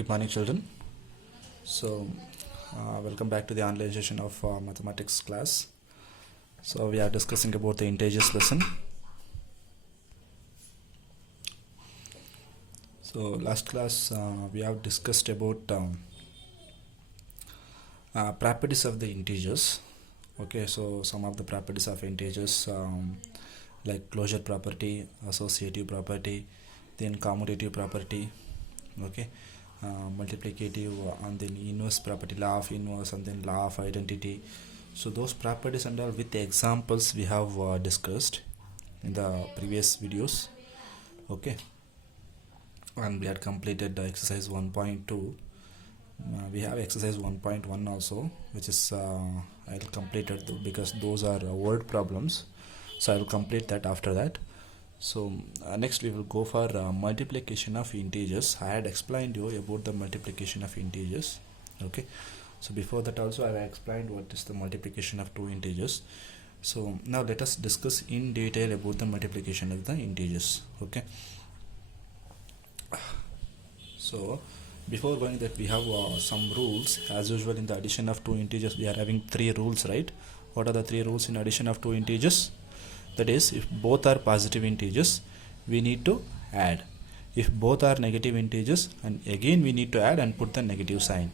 Good morning, children. So, welcome back to the online session of mathematics class. So, we are discussing about the integers lesson. So, last class we have discussed about properties of the integers. Okay, so some of the properties of integers like closure property, associative property, then commutative property. Okay. Multiplicative and then inverse property, law of inverse, and then law of identity. So those properties and all with the examples we have discussed in the previous videos. Okay, and we had completed exercise 1.2. We have exercise 1.1 also, which is I'll complete it because those are word problems, so I will complete that after that. So next we will go for multiplication of integers. I had explained you about the multiplication of integers. Okay, so before that also I explained what is the multiplication of two integers. So now let us discuss in detail about the multiplication of the integers. Okay, so before going that we have some rules. As usual in the addition of two integers we are having three rules, right? What are the three rules in addition of two integers? That is, if both are positive integers, we need to add. If both are negative integers, and again we need to add and put the negative sign.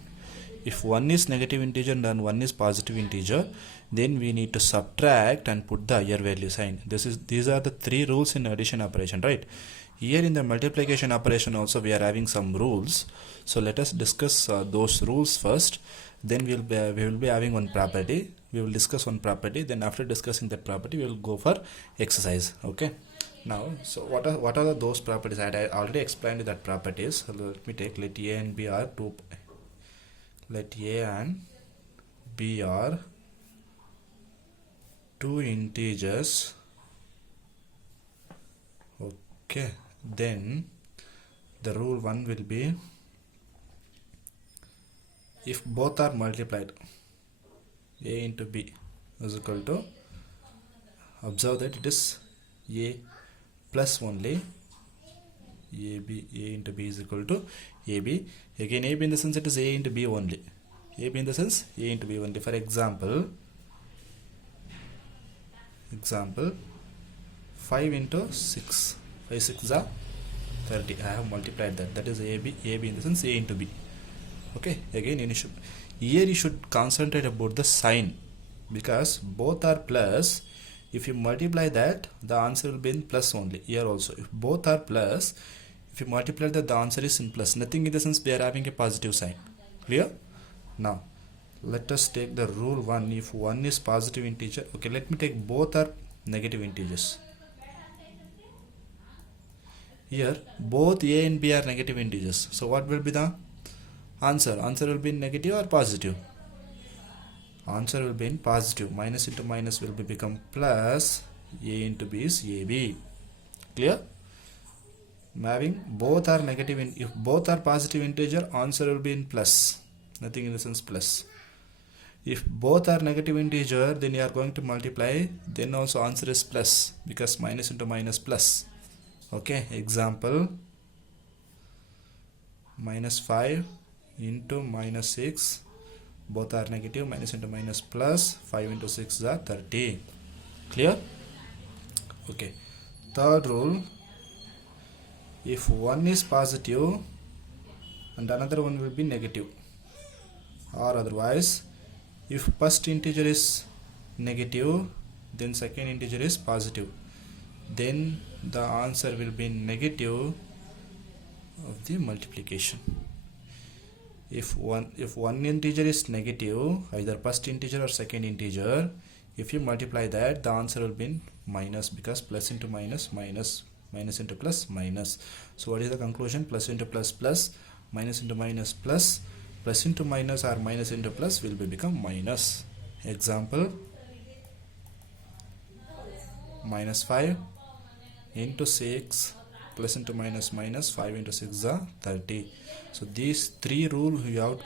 If one is negative integer and one is positive integer, then we need to subtract and put the higher value sign. These are the three rules in addition operation, right? Here in the multiplication operation also we are having some rules. So let us discuss those rules first. Then we will be having one property. We will discuss one property. Then after discussing that property, we will go for exercise. Okay. Now, so what are those properties? I already explained that properties. So let me take let A and B are two. Let A and B are two integers. Okay. Then the rule 1 will be, if both are multiplied, A into B is equal to, observe that it is A plus only, A into B is equal to AB. Again AB in the sense it is A into B only. AB in the sense A into B only. For example 5 into 6. 5 6 are 30. I have multiplied that. That is AB in the sense A into B. Okay, again here you should concentrate about the sign, because both are plus. If you multiply that, the answer will be in plus only. Here also, if both are plus, if you multiply that, the answer is in plus. Nothing in the sense we are having a positive sign. Clear? Now let us take the rule 1. If one is positive integer, okay, let me take both are negative integers. Here both A and B are negative integers. So what will be the answer? Answer will be in negative or positive? Answer will be in positive. Minus into minus will become plus. A into B is AB. Clear? Having both are negative, if both are positive integer, answer will be in plus. Nothing in the sense plus. If both are negative integer, then you are going to multiply, then also answer is plus, because minus into minus plus. Okay, example minus 5 into minus 6, both are negative, minus into minus plus, 5 into 6 are 30. Clear? Okay, third rule, if one is positive and another one will be negative, or otherwise if first integer is negative then second integer is positive, then the answer will be negative of the multiplication. If one integer is negative, either first integer or second integer, if you multiply that, the answer will be minus, because plus into minus minus, minus into plus minus. So what is the conclusion? Plus into plus plus, minus into minus plus, plus into minus or minus into plus will become minus. Example minus 5 into 6 plus into minus minus, 5 into 6 are 30. So these three rules you have,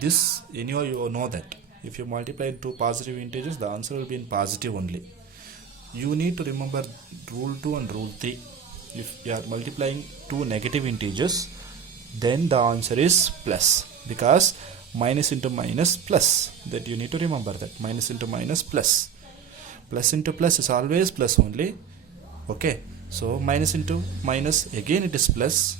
this anyhow you know that if you multiply two positive integers, the answer will be in positive only. You need to remember rule 2 and rule 3. If you are multiplying two negative integers, then the answer is plus, because minus into minus plus, that you need to remember that minus into minus plus, plus into plus is always plus only. Okay, so minus into minus, again it is plus.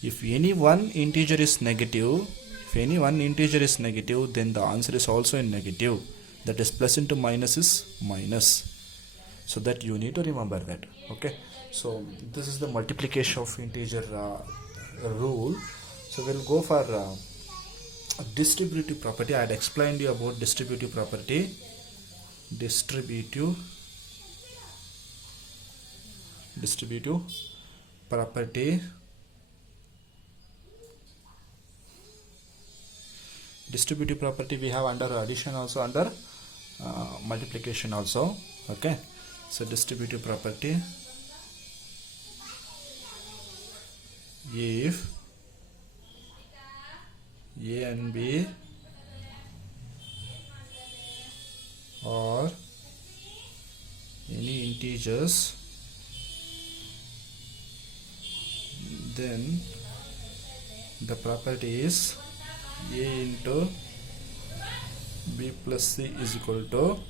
If any one integer is negative, then the answer is also in negative, that is plus into minus is minus. So that you need to remember that. Okay, so this is the multiplication of integer rule. So we'll go for distributive property. I had explained you about distributive property. Distributive property. Distributive property we have under addition also, under multiplication also. Okay, so distributive property, if A and B are any integers, then the property is A into B plus C is equal to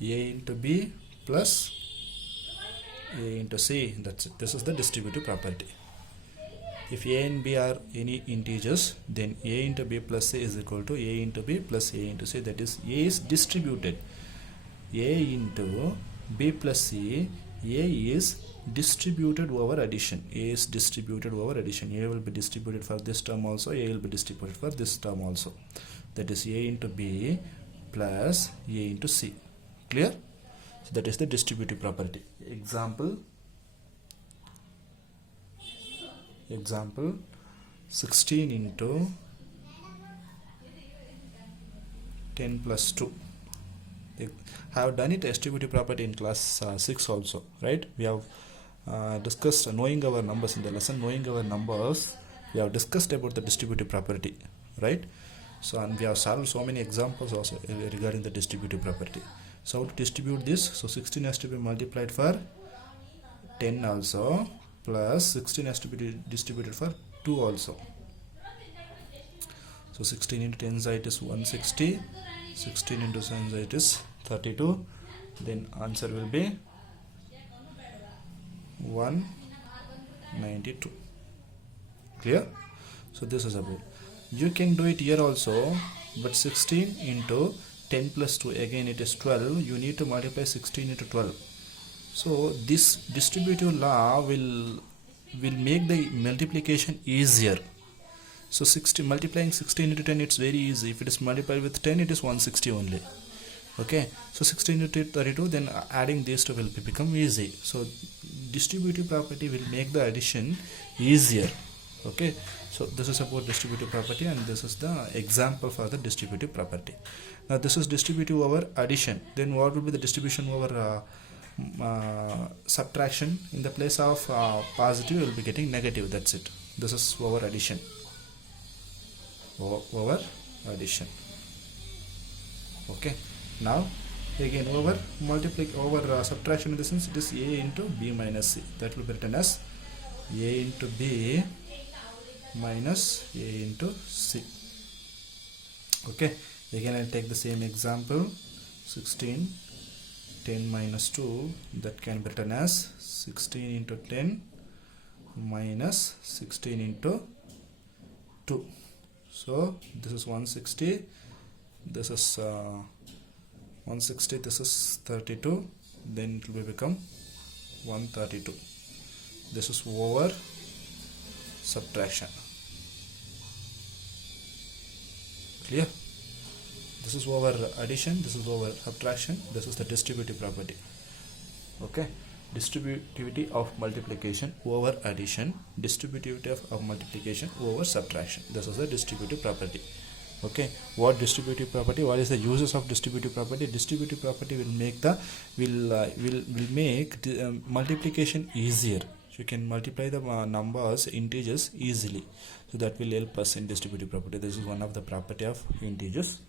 A into B plus A into C. That's it. This is the distributive property. If A and B are any integers, then A into B plus C is equal to A into B plus A into C. That is, A is distributed. A into B plus C, A is distributed over addition. A is distributed over addition. A will be distributed for this term also, A will be distributed for this term also. That is A into B plus A into C. Clear? So that is the distributive property. Example 16 into 10 plus 2. I have done it distributive property in class 6 also, right? We have discussed knowing our numbers in the lesson. Knowing our numbers, we have discussed about the distributive property, right? So, and we have solved so many examples also regarding the distributive property. So, how to distribute this? So 16 has to be multiplied for 10 also, plus 16 has to be distributed for 2 also. So 16 into 10 side is 160, 16 into 7 side is 32. Then answer will be 192. Clear? So this is about. You can do it here also, but 16 into 10 plus 2, again it is 12. You need to multiply 16 into 12. So this distributive law will make the multiplication easier. So multiplying 16 into 10, it's very easy. If it is multiplied with 10, it is 160 only. Okay, so 16 into 32, then adding these two will become easy. So distributive property will make the addition easier. Okay, so this is about distributive property, and this is the example for the distributive property. Now this is distributive over addition. Then what will be the distribution over subtraction? In the place of positive, you will be getting negative. That's it. This is over addition. Over addition. Okay. Now again over subtraction, in the sense it is A into B minus C. That will be written as A into B minus A into C. Okay. Again I'll take the same example. 16 10 minus 2, that can be written as 16 into 10 minus 16 into 2. So this is 160, this is 160, this is 32, then it will become 132. This is over subtraction. Clear? This is over addition, this is over subtraction, this is the distributive property. Okay, distributivity of multiplication over addition, distributivity of multiplication over subtraction. This is the distributive property. Okay, what distributive property? What is the uses of distributive property? Distributive property will make the multiplication easier. So you can multiply the numbers, integers easily. So that will help us in distributive property. This is one of the property of integers.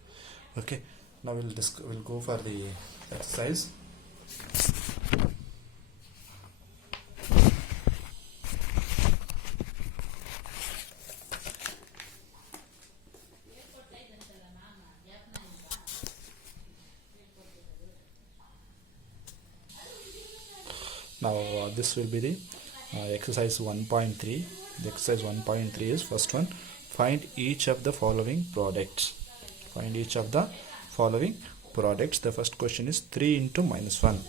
Okay, now we'll go for the exercise. Now this will be the exercise 1.3. The exercise 1.3 is first one, find each of the following products. Find each of the following products. The first question is 3 into minus 1.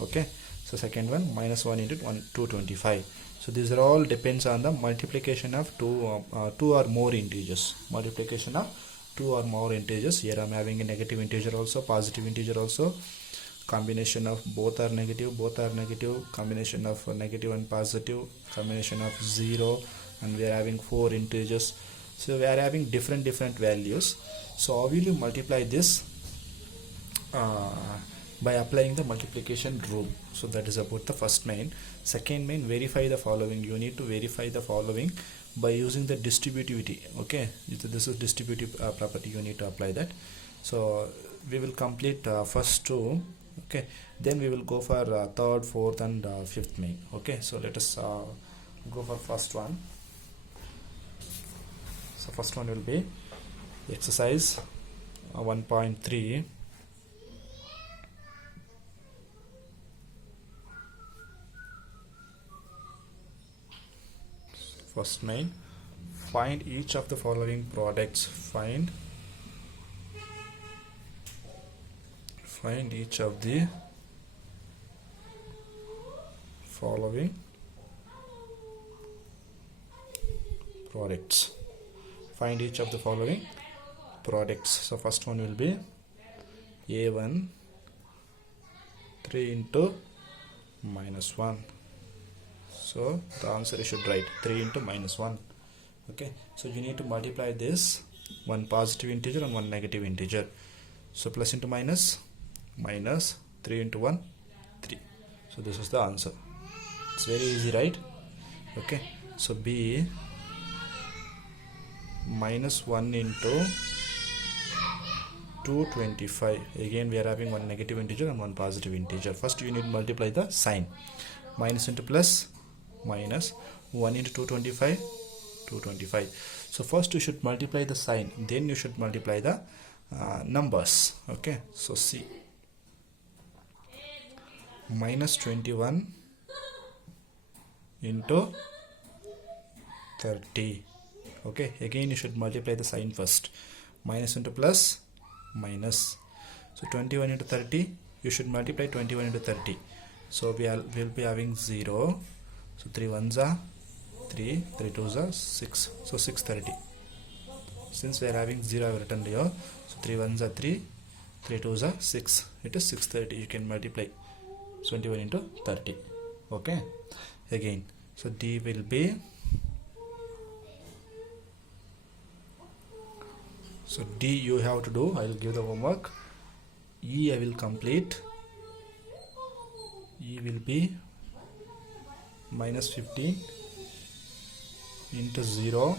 Okay, so second one, minus 1 into 225. So these are all depends on the multiplication of two or more integers. Multiplication of two or more integers. Here I am having a negative integer also, positive integer also. Combination of both are negative, combination of negative and positive, combination of 0, and we are having 4 integers. So we are having different values. So how will you multiply this? By applying the multiplication rule. So that is about the first main. Second main, verify the following. You need to verify the following by using the distributivity. Okay, this is distributive property, you need to apply that. So we will complete first two. Okay, then we will go for third, fourth and fifth main. Okay, so let us go for first one. So first one will be exercise 1.3. First main, find each of the following products. Find each of the following products. Find each of the following products. So first one will be A1 3 into minus 1. So the answer you should write 3 into minus 1. Okay, so you need to multiply this, one positive integer and one negative integer. So plus into minus, minus 3 into 1, 3. So this is the answer. It's very easy, right? Okay, so B minus 1 into 225. Again we are having one negative integer and one positive integer. First you need to multiply the sign. Minus into plus, minus 1 into 225, 225. So first you should multiply the sign, then you should multiply the numbers. Okay, so C minus 21 into 30. Okay, again you should multiply the sign first. Minus into plus, minus. So 21 into 30, you should multiply 21 into 30. So we'll be having 0. So 3 ones are 3, 3 twos are 6. So 630. Since we are having 0, I have written here. So 3 ones are 3, 3 twos are 6. It is 630. You can multiply 21 into 30. Okay. Again, so D will be, so D you have to do. I will give the homework. E I will complete. E will be minus 15 into 0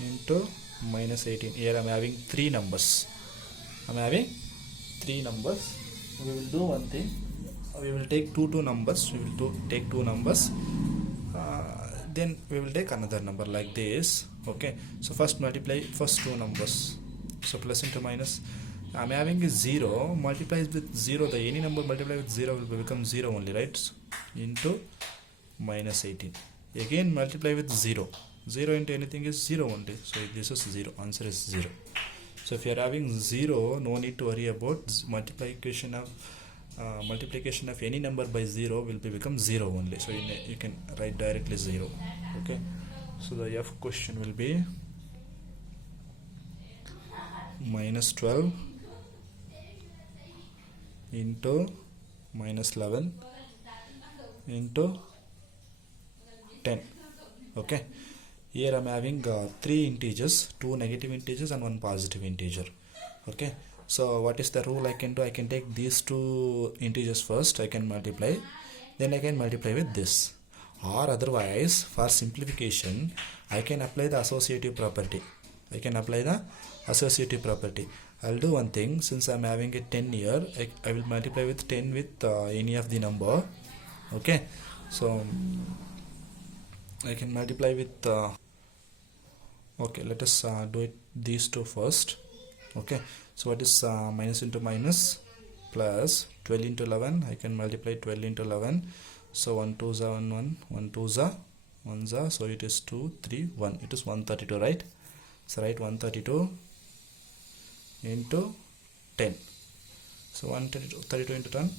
into minus 18. Here I am having 3 numbers. We will do one thing. We will take two numbers. Take two numbers. Then we will take another number like this. Okay. So first multiply first two numbers. So plus into minus. I am having a 0. Multiplies with 0. The any number multiplied with 0 will become 0 only, right? So into minus 18. Again multiply with 0. 0 into anything is 0 only. So this is 0. Answer is 0. So if you are having 0, no need to worry about multiplication of any number by 0 will become 0 only. So you can write directly 0. Okay. So the F question will be minus 12 into minus 11 into 10. Okay. Here I am having 3 integers, 2 negative integers and 1 positive integer. Okay. So what is the rule I can do? I can take these 2 integers first. I can multiply. Then I can multiply with this. Or otherwise, for simplification, I can apply the associative property. I'll do one thing. Since I am having a 10 here, I will multiply with 10 with any of the number. Okay. So I can multiply with okay, let us do it these two first. Okay, so what is minus into minus plus 12 into 11, I can multiply 12 into 11. So 1 2s are 1 1, 1 2s are 1s are, so it is 2 3 1, it is 132, right? So write 132 into 10. So 132 into 10,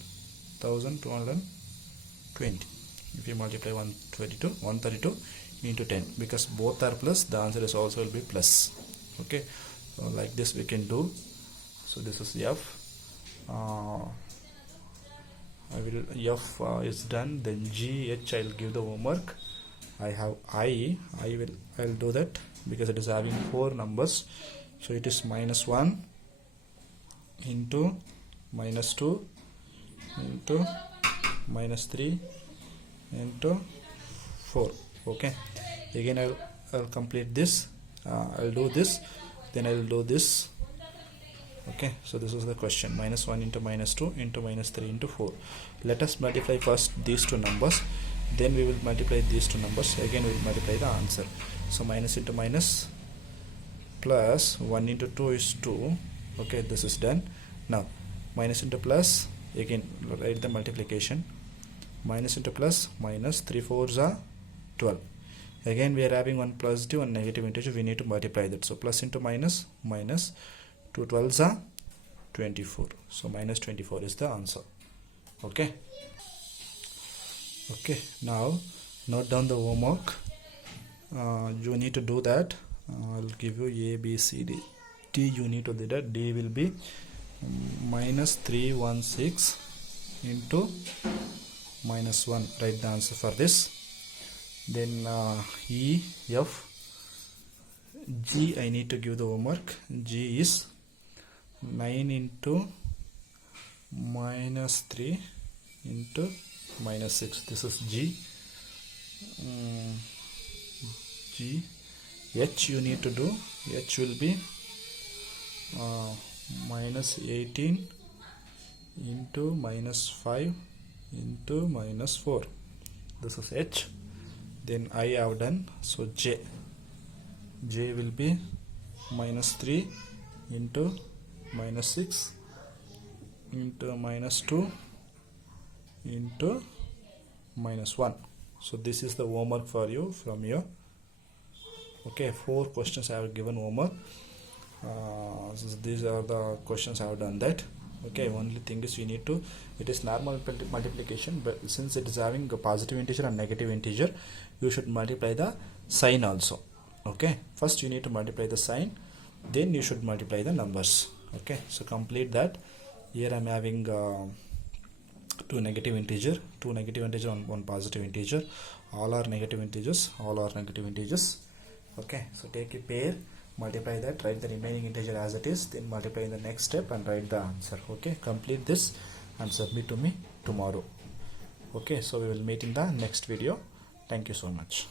1220. If you multiply 132 into 10, because both are plus, the answer is also will be plus. Okay, so like this we can do. So this is F. F is done. Then G, H, I'll give the homework. I have I'll do that because it is having 4 numbers. So it is -1 into -2 into -3 into 4. Okay, again I'll complete this. I'll do this, then I'll do this. Okay, so this is the question: -1 into -2 into -3 into 4. Let us multiply first these two numbers, then we will multiply these two numbers, again we will multiply the answer. So minus into minus plus 1 into 2 is 2. Okay, this is done. Now minus into plus, again write the multiplication. Minus into plus, minus 3 4s are 12. Again we are having one positive, one negative integer, we need to multiply that. So plus into minus, minus 2 12s are 24. So minus 24 is the answer. Okay. Okay, now note down the homework. You need to do that. I'll give you A, B, C, D. D you need to do that. D will be minus 316 into -1. Write the answer for this. Then E, F, G I need to give the homework. G is 9 into -3 into -6. This is G. G. H you need to do. H will be -18 into -5 into -4. This is H. Then I have done. So J will be -3 into -6 into -2 into -1. So this is the homework for you from here. Okay, 4 questions I have given homework. So these are the questions I have done that. Okay, only thing is you need to, it is normal multiplication, but since it is having a positive integer and negative integer, you should multiply the sign also. Okay, first you need to multiply the sign, then you should multiply the numbers. Okay, so complete that. Here I am having 2 negative integer, one positive integer. All are negative integers, Okay, so take a pair, multiply that, write the remaining integer as it is, then multiply in the next step and write the answer. Okay, complete this and submit to me tomorrow. Okay, so we will meet in the next video. Thank you so much.